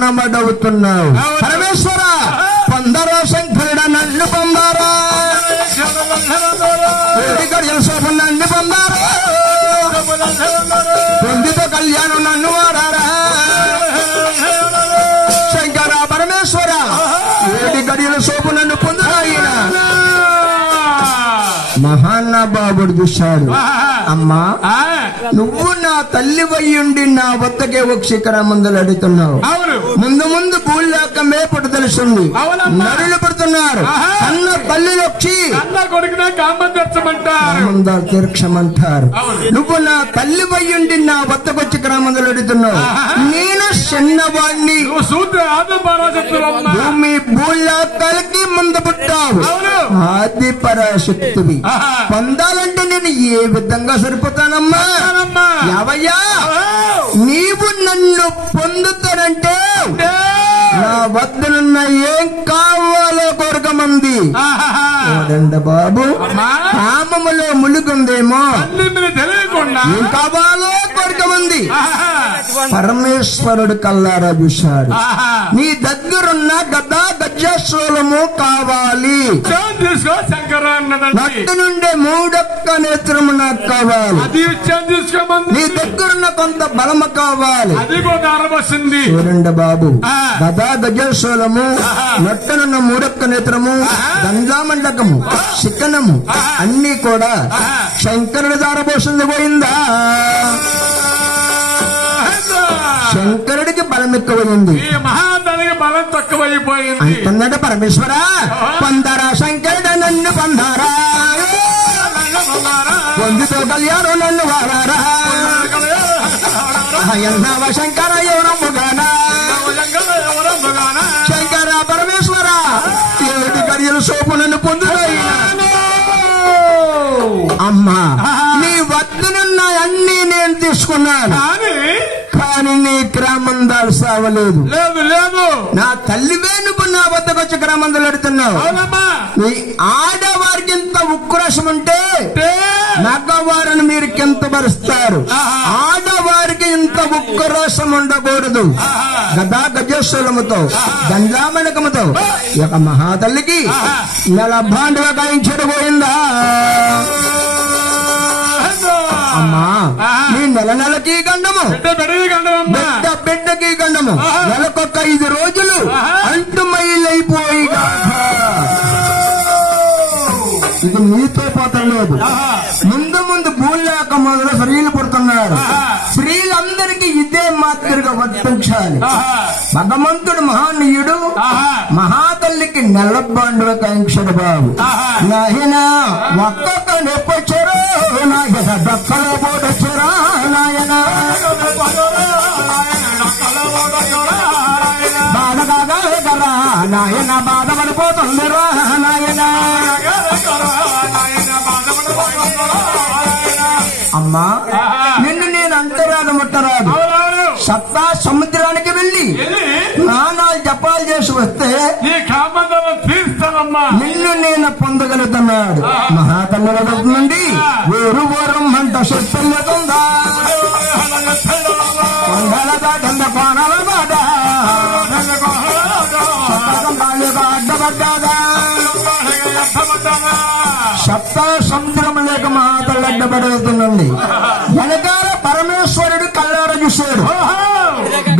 కనబడవుతున్నావు. పరమేశ్వర పొందరా శంకరుడ నన్ను పొందారా, శోభ నన్ను పొందారా, పొందితో కళ్యాణం నన్ను వాడారా. శంకర పరమేశ్వర ఏడి గడియల శోభ నన్ను పొందుతాయిన మహానాబాబుడు చూశాడు. అమ్మా నువ్వు నా తల్లి వయ్యుండి నా వద్దకే ఒక శిఖరమందులు అడుగుతున్నావు. ముందు ముందు భూళ్ళాక మేపడు తెలుస్తుంది. నరులు పడుతున్నారు. అన్న తల్లిని వచ్చి తీర్చమంటారు. నువ్వు నా తల్లి వయ్యుండి నా వద్దకు శిఖరమందులు అడుగుతున్నావు. నేను చిన్నవాడిని. భూమి భూళ్ళాకాలకి ముందు పుట్టావు. ఆది పరాశక్తివి. పొందాలంటే నేను ఏ విధంగా సరిపోతానమ్మా? యావయ్యా నీవు నన్ను పొందుతానంటే నా వద్దనున్న ఏం కావాలో కోరకమంది. బాబు కామములో ములుగుందేమో, ఏం కావాలో కోరకమంది. పరమేశ్వరుడు కల్లారా చూశాడు. నీ దగ్గరున్న గదా గజశూలము కావాలి. నట్టు నుండే మూడొక్క నేత్రము నాకు కావాలి. నీ దగ్గరున్న కొంత బలము కావాలి. చూడండి బాబు, గదా గజశూలము, నట్టునున్న మూడొక్క నేత్రము, గంగామండకము, శిఖనము అన్ని కూడా శంకరుడి దారబోసింది. పోయిందా? శంకరుడికి బలం ఎక్కువైంది, బలం తక్కువైపోయింది అంటున్నాడు. పరమేశ్వర పొందరా శంకరుడు నన్ను పొందారా, పొందితో కళ్యాణం నన్ను వారారా. ఎన్నవ శంకర ఎవరమ్ముగానా, శంకర పరమేశ్వర ఏడు గడియలు సోపు నన్ను పొందుతాయి. అమ్మా నీ వద్దనున్న అన్ని నేను తీసుకున్నాను, కానీ నీ క్రమందాలు సావలేదు. నా తల్లివే నువ్వు నా వద్దకు వచ్చి క్రమందాలు అడుగుతున్నావు. నీ ఆడవారికి ఇంత ఉక్రోషం ఉంటే మగవారిని మీరు కింతపరుస్తారు. ఆడవారికి ఇంత ఉక్రోషం ఉండకూడదు. గదా గజశూలముతో గంగామణకముతో ఈ యొక్క మహాతల్లికి నెల భాండుగా గాయించడు. పోయిందా? అమ్మా నీ నెల నెలకి గండము, బిడ్డకి గండము, నెలకొక్క 5 రోజులు అంటు మైలైపోయి ఇది మీతో పోతలేదు. ముందు ముందు భూలేక మొదలు స్త్రీలు పుడుతున్నారు. స్త్రీలందరికీ ఇదే మాదిరిగా వర్తించాలి. భగవంతుడు మహానీయుడు, మహాతల్లికి నెలబాండువ కాంక్షడు బాబు. నాయన ఒక్కొక్క నొప్పొచ్చారు, నాయన దక్కలో పోటొచ్చారా, నాయన బాధగా కరా, నాయన బాధపడిపోతుందిరా, నాయన. అమ్మా నిన్ను నేను అంటరాదు ముట్టరాదు. సత్తా సముద్రానికి వెళ్ళి నానాలు జపాలు చేసి వస్తే నిన్ను నేను పొందగలుగుతున్నాడు. మహాతల్లి నుండి ఊరు ఊరం అంట శక్తులతుందా, కొండల దాటంద కోణాల బాట అడ్డబడ్డాదా. సప్త సముద్రం లేక మహాతల్లి అడ్డపడుతుందండి. వెనకాల పరమేశ్వరుడు కల్లార చూశాడు.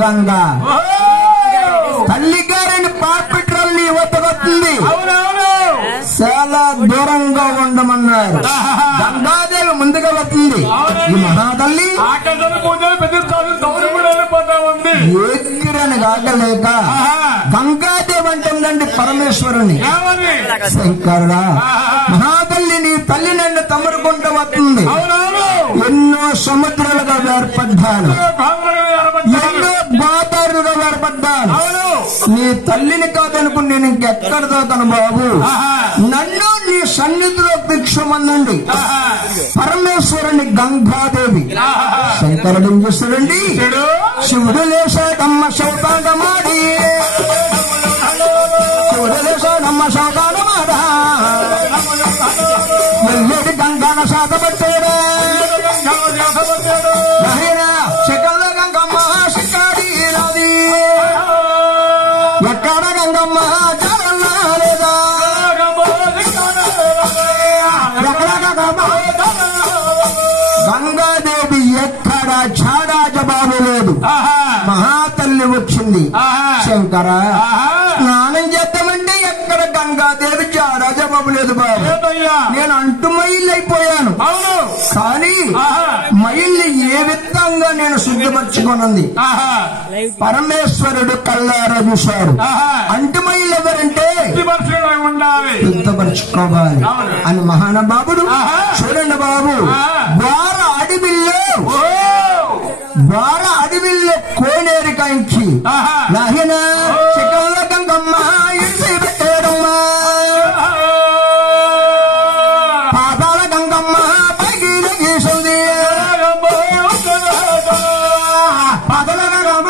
గంగా తల్లి గారిని పాపిట్రల్ని వద్దకొస్తుంది. చాలా దూరంగా ఉండమన్నారు. గంగాదేవి ముందుగా వస్తుంది. ఈ మహాతల్లి ఎగిరని కాగలేక గంగాదేవి అంటుందండి పరమేశ్వరుని, శంకరుడా మహాతల్లి నీ తల్లి నన్ను తమరుకుంటూ వస్తుంది. ఎన్నో సముద్రాలుగా ఏర్పడ్డాను, ఎన్నో గోదావరిగా ఏర్పడ్డాను. నీ తల్లిని కాదనుకుని నేను ఇంకెక్కడ దోతాను బాబు. నన్ను నీ సన్నిధిలో భిక్షమందండి. పరమేశ్వరుని గంగాదేవి. శంకరుడు ఏం చేస్తాడండి? శివుడు లేసాడమ్మ శౌతాంగమాడి, శివుడు లేసాడమ్మ శౌతాంగమాడా, ఎల్లడి గంగాన శాతపట్టాడు. శకల్లో గంగమ్మ శికాడి నాది, గంగమ్మ జాడలేదా గంగాదేవి ఎక్కడ చాడా జవాబు లేదు. మహాతల్లి వచ్చింది. శంకర స్నానం చేద్దామంటే ఎక్కడ గంగాదేవి చాడా జవాబు లేదు బాబు. నేను అంటు మైళ్ళు అయిపోయాను. కానీ మైళ్ళు ఏ విధంగా నేను శుద్ధపరచుకోనుంది పరమేశ్వరుడు కళ్ళారా చూశాడు. అంటు మైళ్ళు ఎవరంటే శుద్ధపరచుకోవాలి అని మహానుభావుడు. చూడండి బాబు, బార అడవిల్లో కోనేరు కాంచి నాయన చిక్కల గంగమ్మ ఇడిసి పెట్టేడమ్మా, పాదాల గంగమ్మ పైకి గీసింది, పాదాల గంగమ్మ.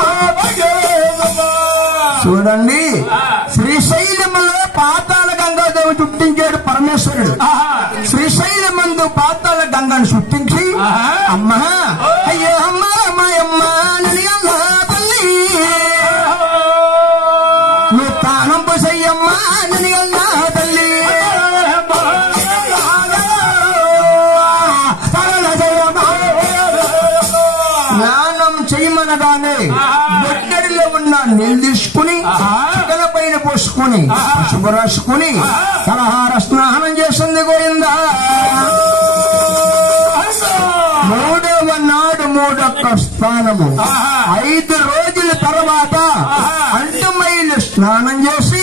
చూడండి, శ్రీశైలములో పాతాళ గంగాదేవి చుట్టించాడు పరమేశ్వరుడు. శ్రీశైలమందు పాతాళ గంగను సృష్టించి అమ్మా అయ్యో అమ్మ అమ్మాయమ్మ తల్లి నువ్వు తానం పోసయ్యమ్మ ననిగల్లా తల్లి స్నానం చేయమనగానే బొట్టడిలో ఉన్న నీళ్ళు తీసుకుని చికల పైన పోసుకుని పసుపు రాసుకుని తలహార స్నానం చేసింది గోయిందా. మూడవ నాడు మూడొక్క స్నానము 5 రోజుల తర్వాత అంటుమైలు స్నానం చేసి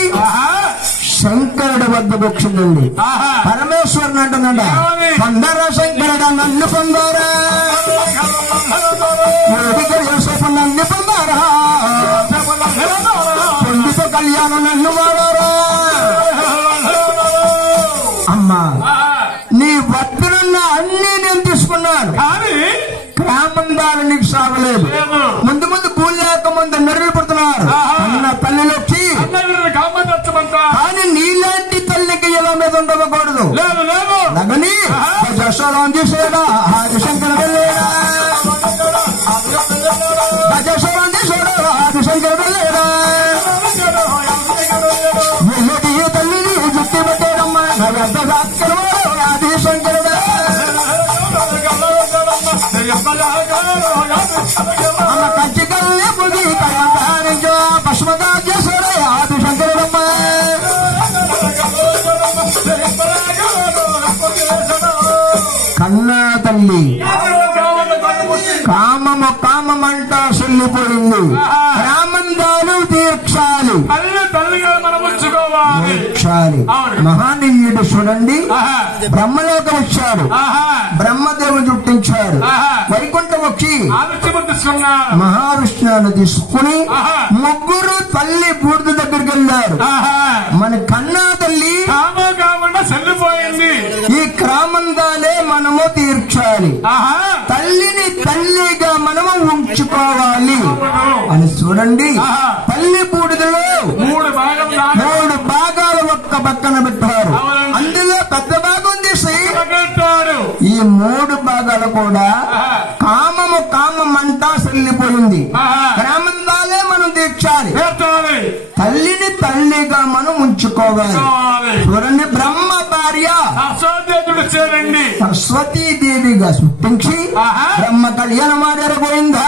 శంకరుడి వద్ద కూర్చుందండి. పరమేశ్వరుని అంటున్నాడ, పొందరా శంకరుడ నన్ను పొందారా, నన్ను పొందారా, పొందుతో కళ్యాణం నన్ను వాడారా. అమ్మా నీ వద్దనున్న అన్ని నేను తీసుకున్నాను, గ్రామందాలు నీకు సాగలేదు. ముందు ముందు పూలు లేక ముందు నెర్రలు పడుతున్నారు అన్న తల్లిలో వచ్చి, కానీ నీలాంటి తల్లికి ఎలా మీద ఉండకూడదు. నగని గజస్వరం తీసేడా ఆదిశంకర వెళ్ళేడా, గజస్వరం తీసేడా ఆదిశంకర వెళ్ళేడా, తల్లిని జుట్టి పెట్టేడమ్మా ఆదిశంకరుడు. అమ్మ కంచికల్ని పుది కళ్యాణించో పశ్చిమగా చేశాడే ఆదిశంకరుడమ్మ. కన్నా తల్లి కామము కామమంటా చెల్లిపోయింది. రామందాలు తీర్చాలి. మహానీయుడు చూడండి, బ్రహ్మలోకం వచ్చాడు, బ్రహ్మదేవుడు చుట్టించాడు. వైకుంఠం వచ్చి మహావిష్ణువుని తీసుకుని ముగ్గురు తల్లి బూడిద దగ్గరికి వెళ్ళారు. మన కన్నా తల్లి ఈ క్రామందాలే మనము తీర్చాలి, తల్లిని తల్లిగా మనము ఉంచుకోవాలి అని చూడండి. తల్లి బూడిదలో 3 భాగాలు ఒక్క పక్కన పెట్టారు. అందులో పెద్ద భాగం తీసి ఈ 3 భాగాలు కూడా కామము కామమంటా చెల్లిపోయింది. గ్రామందాలే మనం తీర్చాలి, తల్లిని తల్లిగా మనం ఉంచుకోవాలి. చూడండి, బ్రహ్మ భార్య సరస్వతీదేవిగా సృష్టించి బ్రహ్మ కళ్యాణం ఆడపోయిందా.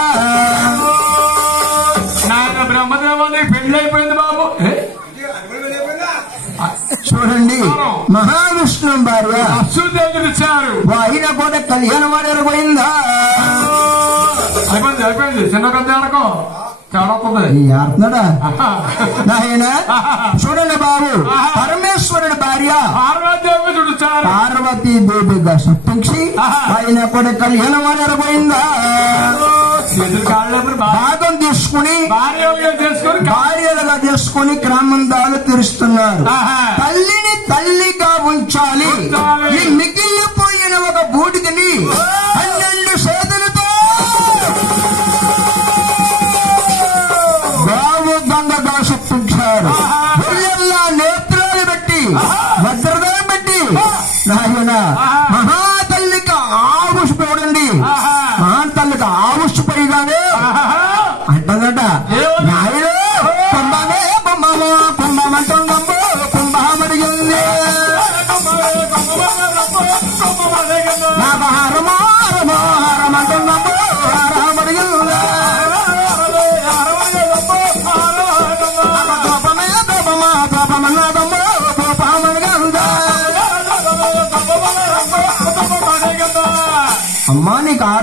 నాకు బ్రహ్మదేవాలకి పెళ్లి అయిపోయింది బాబు. చూడండి, మహావిష్ణు భార్య అశ్వదేవుడిచ్చారు, ఆయన కూడా కళ్యాణం ఆడపోయిందా. అయిపోయింది చిన్న కళ్యాణకం నాయన. చూడండి బాబు, పరమేశ్వరుడి భార్య పార్వతీదేవిగా సృష్టించి ఆయన కూడా కళ్యాణం ఆడపోయిందా. భాగం తీసుకుని భార్యలుగా చేసుకుని క్రమందాలు తీరుస్తున్నారు. తల్లిని తల్లిగా ఉంచాలి. ఈ మిగిలిపోయిన ఒక బూడిదని 12 చేతులతో బావు గంగగా సృష్టించారు. ఒళ్ళెల్లా నేత్రాలు పెట్టి వజ్రదానం పెట్టి నాయన మహాతల్లికి ఆవుష్ చూడండి, మహాతల్లికి ఆవుష్ పైగానే అంటదట, నాయన బొమ్మమే బొమ్మమా బొమ్మమ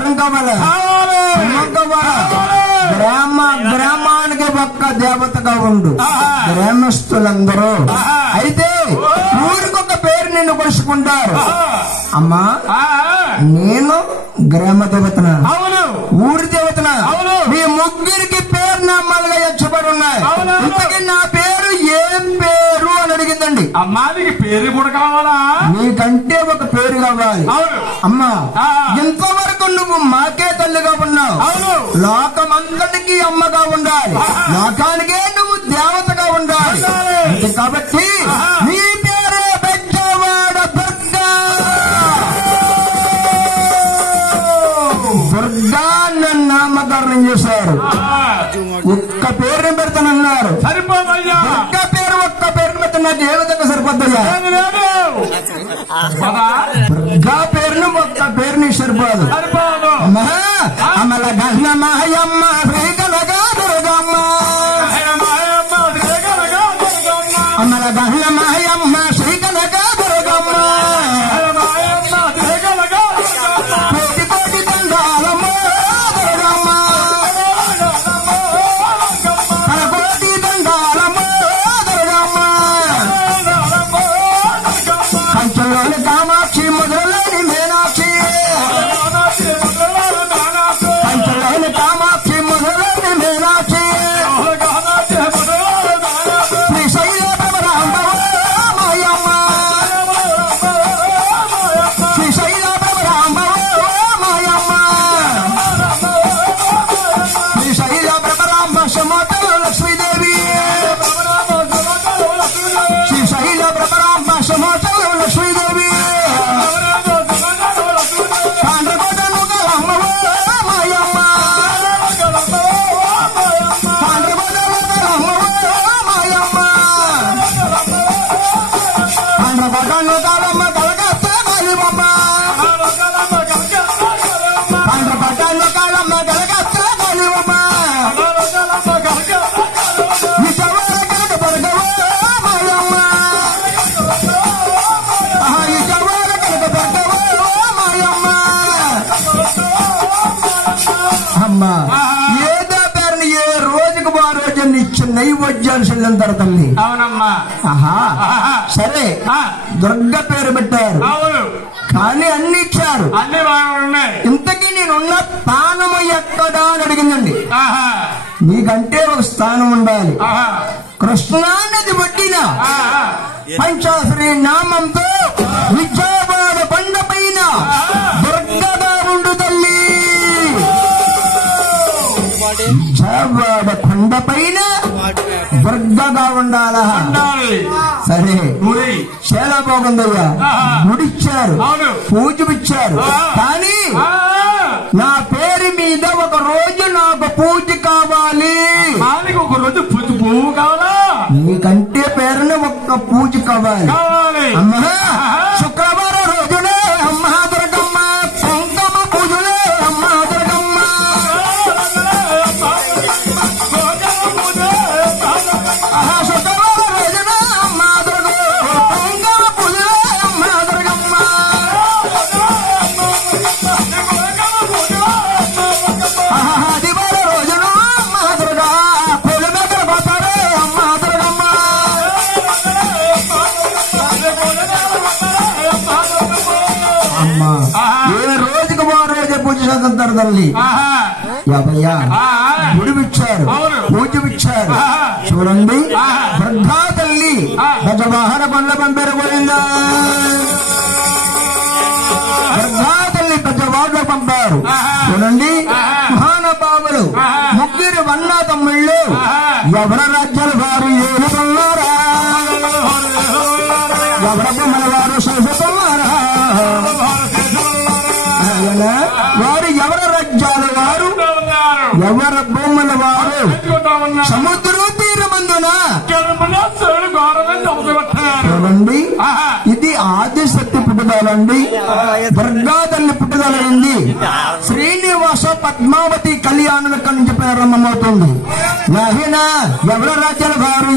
ఎవరం కావాలి? గ్రామానికి ఒక్క దేవతగా ఉండు గ్రామస్తులందరూ. అయితే ఊరికొక పేరు నిన్ను కొలుసుకుంటారు. అమ్మా నేను గ్రామ దేవతన, ఊరి దేవతన. మీ ముగ్గురికి పేరు నామాలుగా ఎచ్చబడి ఉన్నాయి. ఇంతకీ నా పేరు ఏం పేరు అని అడిగిందండి. అమ్మా నీకు పేరు కూడా కావాలా? నీకంటే ఒక పేరు కావాలి. అమ్మా ఇంతవరకు నువ్వు మాకే తల్లిగా ఉన్నావు. లోకమంతటికి అమ్మగా ఉండాలి. లోకానికే నువ్వు దేవతగా ఉండాలి. కాబట్టి నీ పేరే బెజ్జవాడ దుర్గా. దుర్గా నన్ను నామకరణం చేశారు. ఒక్క పేరుని పెడతానన్నారు. ఒక్క పేరు పెడితే నాకు ఏ విధంగా సరిపోద్దయ్యా? దుర్గా పేరును ఒక్క పేరుని సరిపోదు. అమల గహన మాయమ్మ శ్రీకలగా దుర్గమ్మ. అమల గహన మాయమ్మ శ్రీకలగా దుర్గమ్మ. కోటి కోటి దండాలమ్మ దుర్గమ్మ. కోటి దండాలమ్మ దుర్గమ్మ. కంచంలోని కామాక్షి ముద్రలోని మీనాక్షి. కంచంలోని కామాక్షి ముద్రలోని మీనాక్షి. శ్రీశైల భ్రమరాంబ మాయమ్మ. శ్రీశైల భ్రమరాంబ మాయమ్మ. శ్రీశైల భ్రమరాంబ సమతల లక్ష్మీదేవి. శ్రీశైల భ్రమరాంబ సమతల లక్ష్మీదేవి. కాండ్రగొడ్డను గలమ్మ మాయమ్మ. కాండ్రగొడ్డను గలమ్మ మాయమ్మ. కాండ్రగొడ్డను గలమ్మ కలకత్తా కాళీమమ్మ. కాండ్రగొడ్డను గలమ్మ కలకత్తా కాళీమమ్మ. విజయవాడ కనక దుర్గవ్వ మాయమ్మ. విజయవాడ కనక దుర్గవ్వ మాయమ్మ. అమ్మా ఏదో పేరుని ఏ రోజుకు ఆ రోజు ఇచ్చిన నైవేద్యాలు చెల్లింతారు తల్లి. అవునమ్మా. ఆహా సరే దుర్గ పేరు పెట్టారు. కానీ అన్ని ఇచ్చారు. అన్ని బాగున్నాయి. ఇంతకీ నేనున్న స్థానము ఎక్కడా అని అడిగిందండి. నీకంటే ఒక స్థానం ఉండాలి. కృష్ణా నది ఒడ్డిన పంచాశ్రీ నామంతో విజయవాడ కొండ పైన దుర్గగా ఉండు తల్లి. విజయవాడ కొండ పైన దుర్గగా ఉండాలా? సరే చాలా బాగుందయ్యా. గుడిచ్చారు, పూజమిచ్చారు. కానీ నా పేరు మీద ఒక రోజు నాకు పూజ కావాలి. ఒక రోజు పువ్వు కావాలా? నీకంటే పేరున ఒక్క పూజ కావాలి. అమ్మా శుక్రవారం రోజునే అమ్మా దుర్గమ్మ. కుంకుమ పూజలే అమ్మా దుర్గమ్మ. శుక్రవారం రోజునే అమ్మా దుర్గమ్మ. కుంకుమ పూజలే అమ్మా దుర్గమ్మ. ఆదివారం రోజున అమ్మా దుర్గా. పూల మీద పోతారే అమ్మా దుర్గమ్మ. అమ్మా ఏ రోజుకు ఆ రోజే పూజ చేస్తారు తల్లి. యాభయ్యా గుడివిచ్చారు, పూజమిచ్చారు. చూడండి దుర్గా తల్లి గజవాహన కొండ పంపారు పోయిందా? దుర్గా తల్లి గజవాహన పంపారు. చూడండి మహానుభావులు ముగ్గురు వన్న తమ్ముళ్ళు ఎవర రాజ్యాలు వారు ఏలుతున్నారా? ఎవర బొమ్మల వారు చూస్తున్నారా? వారు ఎవర రాజ్యాలు వారు, ఎవర భూముల వారు సముద్ర తీరమందున. చూడండి ఇది ఆదిశక్తి పుట్టుదలండి. దుర్గా తల్లి పుట్టుదలైంది. శ్రీనివాస పద్మావతి కళ్యాణం నుంచి ప్రారంభమవుతుంది. ఎవర రాజ్యాల వారు